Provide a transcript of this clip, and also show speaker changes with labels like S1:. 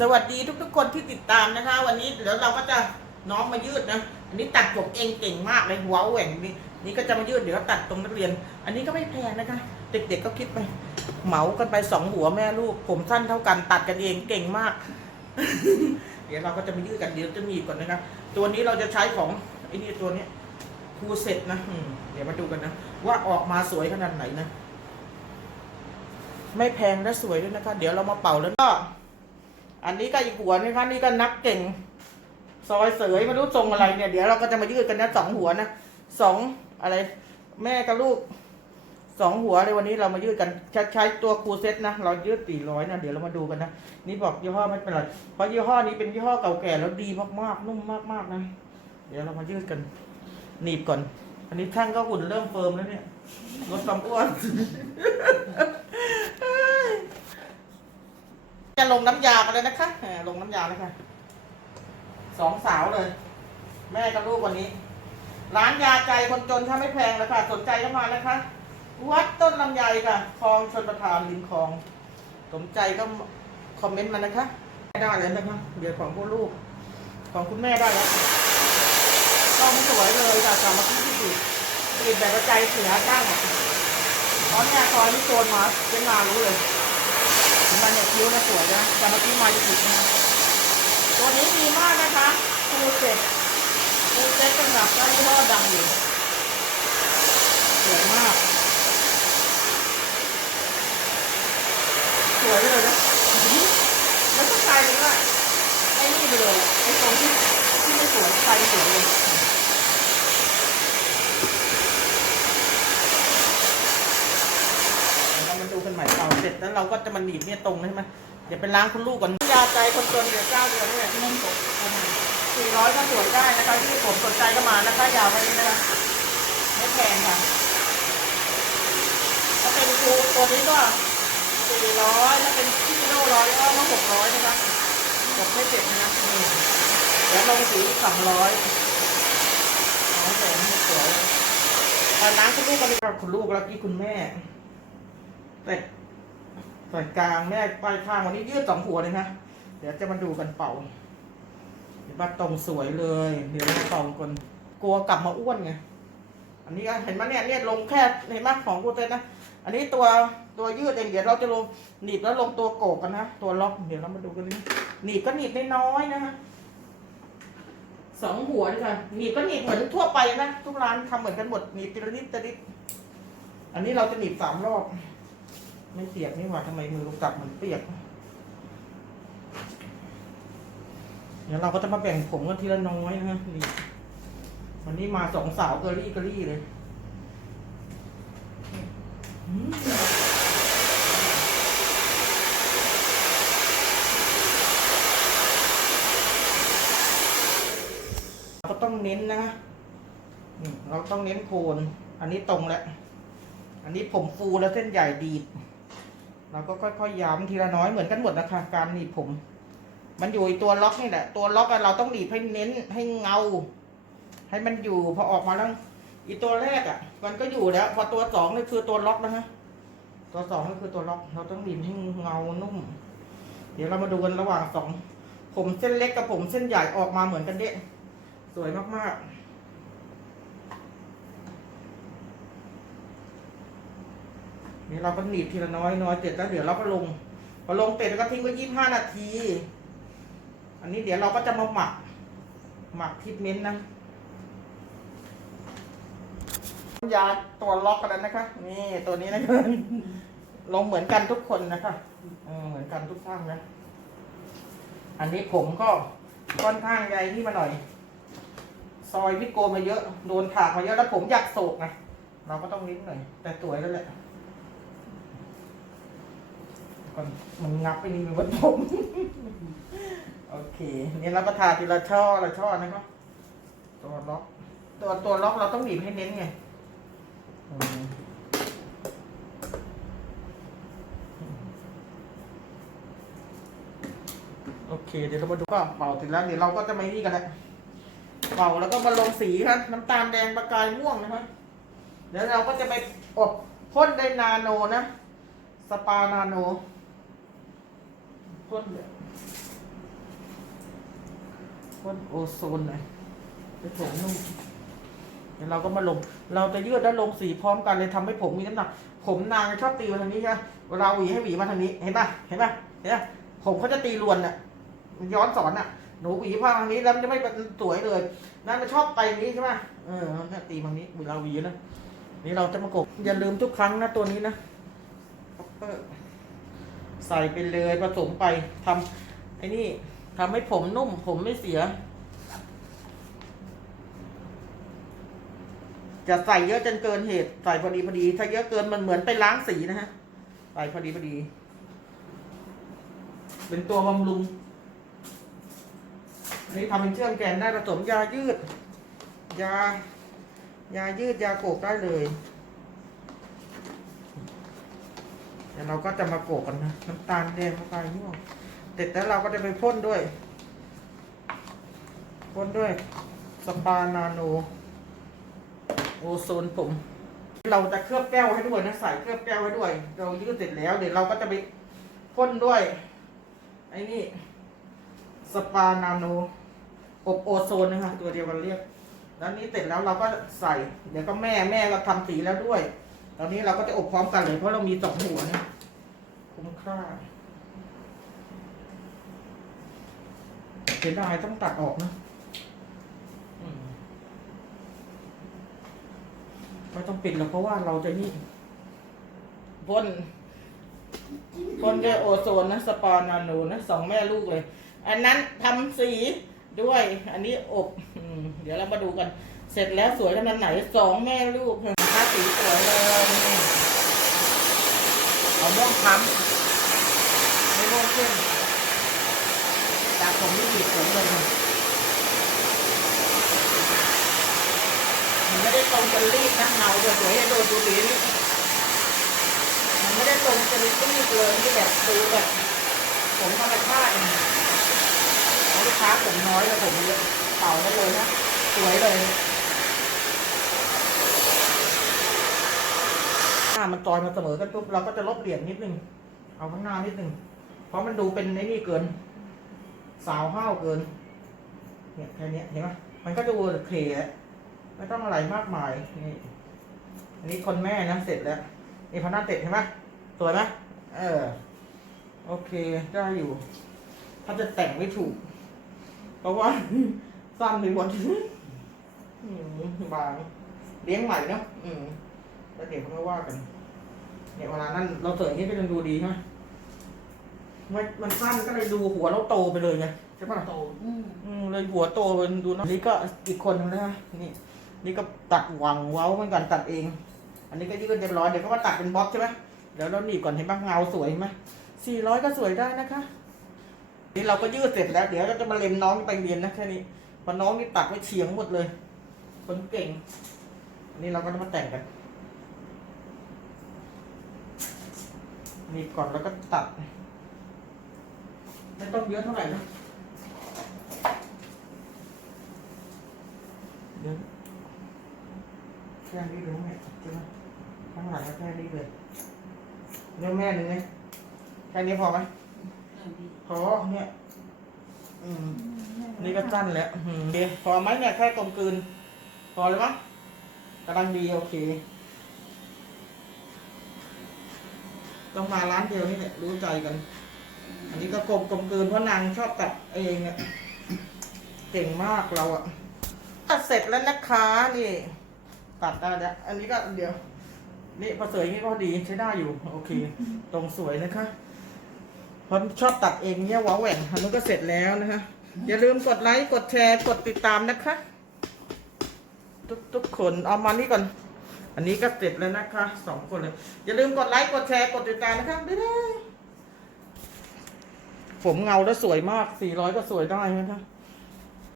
S1: สวัสดีทุกๆ คนที่ติดตามนะคะ วันนี้เดี๋ยวเราก็จะน้องมายืดนะ อันนี้ตัดผมเองเก่งมากเลยหัวแหว่งนี่นี่ก็จะมายืดเดี๋ยวตัดตรงนักเรียน อันนี้ก็ไม่แพงนะคะ เด็กๆก็คิดไป เหมากันไปสองหัวแม่ลูก ผมสั้นเท่ากันตัดกันเองเก่งมาก เดี๋ยวเราก็จะมายืดกันเดี๋ยวจะมีก่อนนะคะตัวนี้เราจะใช้ของไอ้นี่ตัวนี้ครูเซ็ตนะอืเดี๋ยวมาดูกันนะว่าออกมาสวยขนาดไหนนะ ไม่แพงและสวยด้วยนะคะ เดี๋ยวเรามาเป่าแล้วก็ อันนี้ก็อีกหัวนะคะนี่ก็นักเก่ง ซอยเสยไม่รู้ทรงอะไรเนี่ยเดี๋ยวเราก็จะมายืดกันนะสองหัวนะสองอะไร แม่กับลูกสองหัวเลยวันนี้เรามายืดกันใช้ตัวคูเซ็ตนะเรายืดสี่ร้อยนะเดี๋ยวเรามาดูกันนะนี่บอกยี่ห้อไม่เป็นไรเพราะยี่ห้อนี้เป็นยี่ห้อเก่าแก่แล้วดีมากๆนุ่มมากๆนะเดี๋ยวเรามายืดกันหนีบก่อน อันนี้ช่างก็หุ่นเริ่มเฟิร์มแล้วเนี่ยลดความอ้วน จะลงน้ำยากันเลยนะคะลงน้ำยาเลยค่ะสองสาวเลย แม่กับลูกวันนี้ ร้านยาใจคนจนถ้าไม่แพงเลยค่ะ สนใจก็มานะคะ วัดต้นลำไยค่ะ คลองชนประทานริมคลอง สนใจก็คอมเมนต์มานะคะ ได้เลยนะคะ เดี๋ยวของพวกลูก ของคุณแม่ได้แล้วต้องสวยเลยค่ะสามาที่ที่ดีดีดแบบกระจายเสือจ้างอะตอนเนี้ยซอยที่โซนมาเป็นงานรู้เลย มันเนี่ยคิ้วนะสวยนะแต่เมื่อกี้มาจะผิดนะตัวนี้ดีมากนะคะคูเซ็ตคูเซ็ตสำหรับเจ้ายี่ห้อดังอยู่สวยมากสวยเลยนะแล้วก็กลายเป็นว่าไอ้นี่ไปเลยไอ้ตรงที่ที่ไม่สวยกลายเป็นสวยเลยเรามาดูกันใหม่เป่าเสร็จ แล้วเราก็จะมาหนีบเนี่ยตรงใช่ไหมเดี๋ยวไปล้างคุณลูกก่อนยาใจคนจนเดี๋ยวเจ้าเดียวเนี่ยเงินสดสี่ร้อยก็สวยได้นะคะที่ผมสนใจก็มานะคะยาวไปนี้นะคะไม่แพงค่ะถ้าเป็นคูตัวนี้ก็สี่ร้อยถ้าเป็นพี่โน่ร้อยก็มาหกร้อยนะคะหกไม่เจ็ดนะนี่เดี๋ยวลงสีสองร้อยน้องแสนสวยตอนล้างคุณลูกก็มีคุณลูกแล้วกี้คุณแม่แต่ ส่วนกลางแม่ปลายข้างวันนี้ยืดสองหัวเลยนะ เดี๋ยวจะมาดูกันเป่าเดี๋ยวมาตรงสวยเลย เดี๋ยวมาเป่ากันกลัวกลับมาอ้วนไง อันนี้ก็เห็นไหมเนี่ยเนี่ยลงแค่เห็นไหมของกูเต้นนะ อันนี้ตัวตัวยืดเองเดี๋ยวเราจะลงหนีบแล้วลงตัวโกกกันนะ ตัวล็อกเดี๋ยวเรามาดูกันนี่หนีบก็หนีบน้อยๆนะสองหัวด้วยกันหนีบก็หนีบเหมือนทั่วไปนะทุกร้านทำเหมือนกันหมดหนีบทีละนิดทีละนิดอันนี้เราจะหนีบสามรอบ ไม่เปียกนี่หว่าทำไมมือลูกจับเหมือนเปียก เดี๋ยวเราก็จะมาแบ่งผมกันทีละน้อยนะฮะนี่วันนี้มาสองสาวเกอรี่เกอรี่เลยเราก็ต้องเน้นนะเราต้องเน้นโคน อันนี้ตรงแล้ว อันนี้ผมฟูแล้วเส้นใหญ่ดีด เราก็ค่อยๆย้ำทีละน้อยเหมือนกันหมดนะคะการหนีบผม มันอยู่ตัวล็อกนี่แหละ ตัวล็อกอะเราต้องหนีบให้เน้นให้เงา ให้มันอยู่พอออกมาแล้วอีตัวแรกอะมันก็อยู่แล้ว พอตัวสองนี่คือตัวล็อกนะฮะตัวสองนี่คือตัวล็อก เราต้องหนีบให้เงานุ่ม เดี๋ยวเรามาดูกันระหว่างสองผมเส้นเล็กกับผมเส้นใหญ่ออกมาเหมือนกันเด้สวยมากๆ นี่เราก็หนีบทีละน้อยน้อยเสร็จแล้วเดี๋ยวเราก็ลง พอลงเสร็จแล้วก็ทิ้งไว้ยี่สิบห้านาที อันนี้เดี๋ยวเราก็จะมาหมัก หมักทิทเมนต์นะยาตัวล็อกกันแล้วนะคะ นี่ตัวนี้นะคะลงเหมือนกันทุกคนนะคะเหมือนกันทุกท่านนะ อันนี้ผมก็ค่อนข้างใหญ่ที่มาหน่อย ซอยพิโกมาเยอะ โดนถากมาเยอะแล้วผมอยากโศกไงเราก็ต้องลิ้นหน่อย แต่สวยแล้วแหละ ก่อนมันงับไปนี่มันวัดผม โอเค นี่เราก็ทาทีละช่อละช่อนะครับ ตัวล็อก ตัวตัวล็อกเราต้องหนีบให้เน้นไงโอเค เดี๋ยวเรามาดูก็เป่าเสร็จแล้วเดี๋ยวเราก็จะมานี่กันแหละเป่าแล้วก็มาลงสีครับน้ำตาลแดงประกายม่วงนะครับเดี๋ยวเราก็จะไปอบพ่นไดนาโนนะ สปานาโน พ่นแบบพ่นโอโซนหน่อยไปผมนุ่มเดี๋ยวเราก็มาลง เราจะยืดและลงสีพร้อมกันเลยทำให้ผมมีน้ำหนัก ผมนางชอบตีมาทางนี้ใช่ไหมเวลาหวีให้หวีมาทางนี้ เห็นป่ะ เห็นป่ะ เห็นป่ะ ผมเขาจะตีรวนน่ะ ย้อนสอนน่ะ หนูหวีผ้าทางนี้แล้วมันจะไม่สวยเลยนั่นมันชอบไปอย่างนี้ใช่ไหมเออนั่ตีทางนี้เวลาหวีนะ นี่เราจะมากบอย่าลืมทุกครั้งนะตัวนี้นะ ส่ไปเลยผสมไปทำไอ้นี่ทำให้ผมนุ่ม ผมไม่เสีย จะใส่เยอะจนเกินเหตุ ใส่พอดีพอดี ถ้าเยอะเกินมันเหมือนไปล้างสีนะฮะ ใส่พอดีพอดี เป็นตัวบำรุงอันนี้ทำเป็นเชื่อมแกนได้ผสมยายืด ยา ยายืดยาโกกได้เลย เดี๋ยวเราก็จะมาโกกกันนะน้ำตาลแดงน้ำตาลม่วงเสร็จแล้วเราก็จะไปพ่นด้วย พ่นด้วยสปานาโน โอโซนผม เราจะเคลือบแก้วให้ด้วยนะใส่เคลือบแก้วให้ด้วย เรายืดเสร็จแล้วเดี๋ยวเราก็จะไปพ่นด้วย ไอ้นี่สปานาโนอบโอโซนนะคะตัวเดียวกันเรียก แล้วนี้เสร็จแล้วเราก็ใส่ เดี๋ยวก็แม่แม่ก็ทำสีแล้วด้วย อนนี้เราก็จะอบพร้อมกันเลยเพราะเรามีสองหัวเนี่ยคุ้มค่าเสียดายต้องตัดออกนะมไม่ต้องปิดหรอกเพราะว่าเราจะนี่พ่นพ่นด้โอโซนนะสปานาโนนะสองแม่ลูกเลย อันนั้นทำสีด้วย อันนี้อบอเดี๋ยวเรามาดูกัน เสร็จแล้วสวยขนาดไหนสองแม่ลูก สีสวยเลยนี่เอาม่วงค้ำไม่ม่วงเข้มจากผมนี่บีบผมเลยมันไม่ได้ตรงกันรีดนะเงาสวยให้ดูดูดีนี่มันไม่ได้ตรงกันรีดเลยนี่แบบดูแบบผมธรรมชาตินะลูกค้าผมน้อยแต่ผมเยอะเป่าได้เลยนะสวยเลย หน้ามันจอยมาเสมอกันปุ๊บเราก็จะลบเหลี่ยมนิดนึง เอาข้างหน้านิดนึง เพราะมันดูเป็นไอ้นี่เกิน สาวห้าวเกิน เนี่ยแค่นี้เห็นไหมมันก็จะวนเคอะไม่ต้องอะไรมากมายนี่อันนี้คนแม่นะเสร็จแล้วนี่พอหน้าเสร็จเห็นไหมสวยไหมเออ โอเคได้อยู่ ถ้าจะแต่งไม่ถูก เพราะว่าสั้นไปหมดบางเลี้ยงใหม่เนาะอืม แล้วเดี๋ยวเขาว่ากันเนี่ยเวลานั้นเราเสยอย่างนี้ก็ยังดูดีใช่ไหมมันมันสั้นก็เลยดูหัวเราโตไปเลยไงใช่ปะล่ะ
S2: โตอืม
S1: อืมเลยหัวโตเป็นดูนะนี่ก็อีกคนนึงนะนี่ นี่ก็ตัดหวังเว้าเหมือนกันตัดเอง อันนี้ก็ยืดเรียบร้อยเดี๋ยวก็มาตัดเป็นบล็อกใช่ไหมเดี๋ยวเราหนีบก่อนเห็นปะเงาสวยไหมสี่ร้อยก็สวยได้นะคะนี่เราก็ยืดเสร็จแล้ว เดี๋ยวเราจะมาเล็มน้องไปเรียนนะแค่นี้เพอน้องนี่ตัดไว้เฉียงหมดเลย คนเก่งอันนี้เราก็จะมาแต่งกัน หนีบก่อนแล้วก็ตัด ไม่ต้องเยอะเท่าไหร่นะเดี๋ยวแค่นี้เลยแม่ใช่ไหมข้างหลังก็แค่นี้เลยเนื้อแม่หนึ่งไงแค่นี้พอไหม
S2: เออดี
S1: พอเนี่ย อืม นี่ก็สั้นแล้วอืมโอเคพอไหมเนี่ยแค่กลมกลืน พอเลยมั้ยกำลังดีโอเค ต้องมาร้านเดียวนี่แหละรู้ใจกัน อันนี้ก็กลมกลมเกลืนเพราะนางชอบตัดเองเนี่ยเก่งมากเราอะตัดเสร็จแล้วนะคะนี่ ตัดได้แล้วอันนี้ก็เดี๋ยว นี่พอเสยอย่างนี้ก็ดีใช้ได้อยู่ โอเค ตรงสวยนะคะเพราะชอบตัดเองเนี่ยว้าแหว่งอันนู้ก็เสร็จแล้วนะคะอย่าลืมกดไลค์กดแชร์กดติดตามนะคะ ทุกทุกคนเอามานี่ก่อน อันนี้ก็เสร็จแล้วนะคะสองคนเลย อย่าลืมกดไลค์กดแชร์กดติดตามนะคะบ๊ายบายผมเงาแล้วสวยมากสี่ร้อยก็สวยได้นะคะ